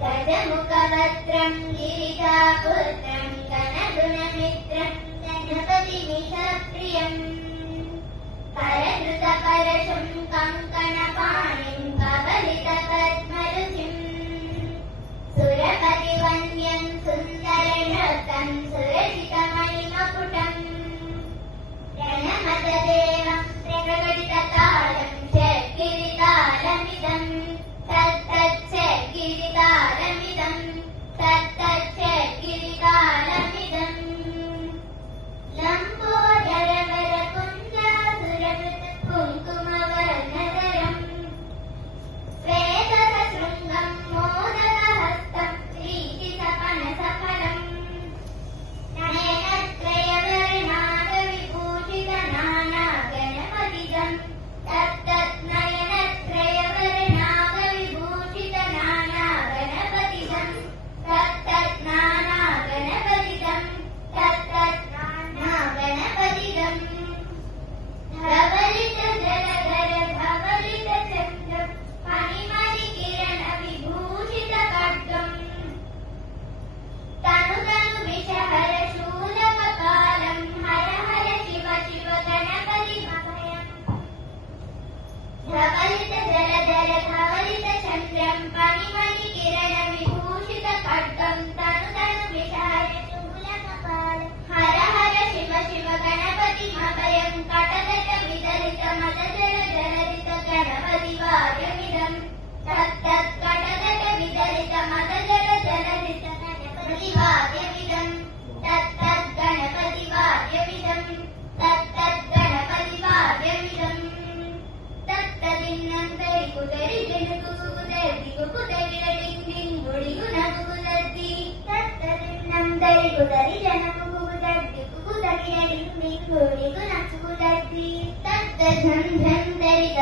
गजमुखवक्त्रं गिरिजापुत्रं गणगुणमित्रं गणपतिमिषप्रियं करधृतपरशुं कङ्कणपाणिं कबलितपद्मरुचिं सुरपतिवन्द्यं सुन्दरनृतं सुरचितमणिमकुटं रणमतदेवं प्रकटितकालं षड्गिरितालमिदं तत्तच्छड्गिरितालमिदं तत्तच्छड्गिरितालमिदं लम्बोदरवरकुञ्जासुरकृतकुङ्कुमवर्णधरं श्वेतशृङ्गं मोदकहस्तं श्रीचितपनसफलं नयनत्रयवर्णागविभूषितनानागणपतिजं तत्तत्नयनत्रयवर्णागविभूषितनानागणपतिजं तत्तत्नानागणपतिजं तत्तत्नानागणपतिजं धवलितजलधर धवलितचन्द्रं फणिमणिकिरणविभूषितखड्गं तनु विषहर शूलकपालं हर हर शिव शिव गणपतिमभयम् धवलितजलधर धवलितचन्द्रं फणिमणिकिरणविभूषितखड्गं तनु विषहर शूलकपालं हर हर शिव शिव गणपतिमभयं कटकटविदलितमदजलजलरित गणपतिवाद्यमिदं तत्तत्कटकटविदलितमदजलजलरित गणपतिवाद्यमिदं तत्तद्गणपतिवाद्यमिदं तत्तद्गणपतिवाद्यमिदं तत्तदिन्नन्तरि कुदरि जनुकुकुदर्दि कुकुदरिडिङ्डिङ् गुडिगुनकुकुदर्दि तत्तदिन्नन्तरि कुदरि जनकुकुदर्दि कुकुदरिडिङ्डिङ् गुडिगुनकुकुदर्दि तत्तझं झं दरित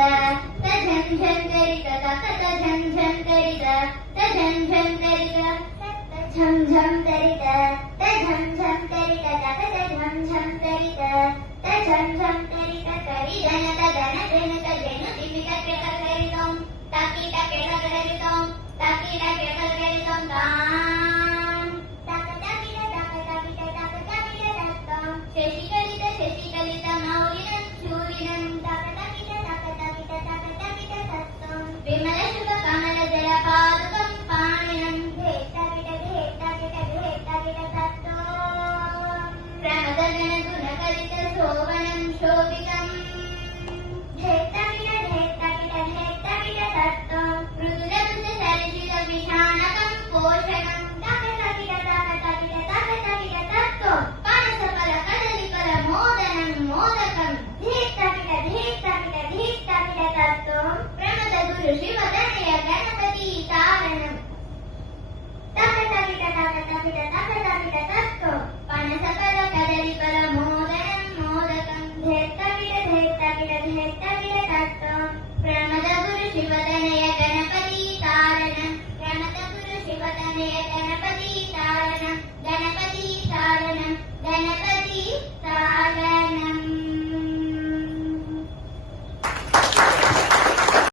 तझं झं दरित तकतझं झं दरित तझं झं दरित तत्तझं झं दरित तझं झं दरित तकतझं झं दरित तझं झं दरित करि जनक गणजनक जनुतिमितकृतकरितं तकिटकिटकरितं तकिटकिटकरितं तां तकतकिटतकतकिटतकतकिटतक्तं शशिकलित शशिकलित मौलिनं शूलिनं तकतकिटतकतकिटतकतकिटतक्तं विमलशुभकमलजलपादुकं पाणिनं भेत्तकिटभेत्तकिटभेत्तकिटतक्तं प्रमदगणगुणकलितशोभनं शोभितं भेत्तकिटभेत्तकिटभेत्तकिटतक्तं मृदुलमृदुसरसिजविषाणकं पोषणं तकतकिटतकतकिटतकतकिटतक्तं पनसफलकदलीफलमोदनं मोदकं भेत्तकिटभेत्तकिटभेत्तकिटतक्तं प्रमदगुरुशिव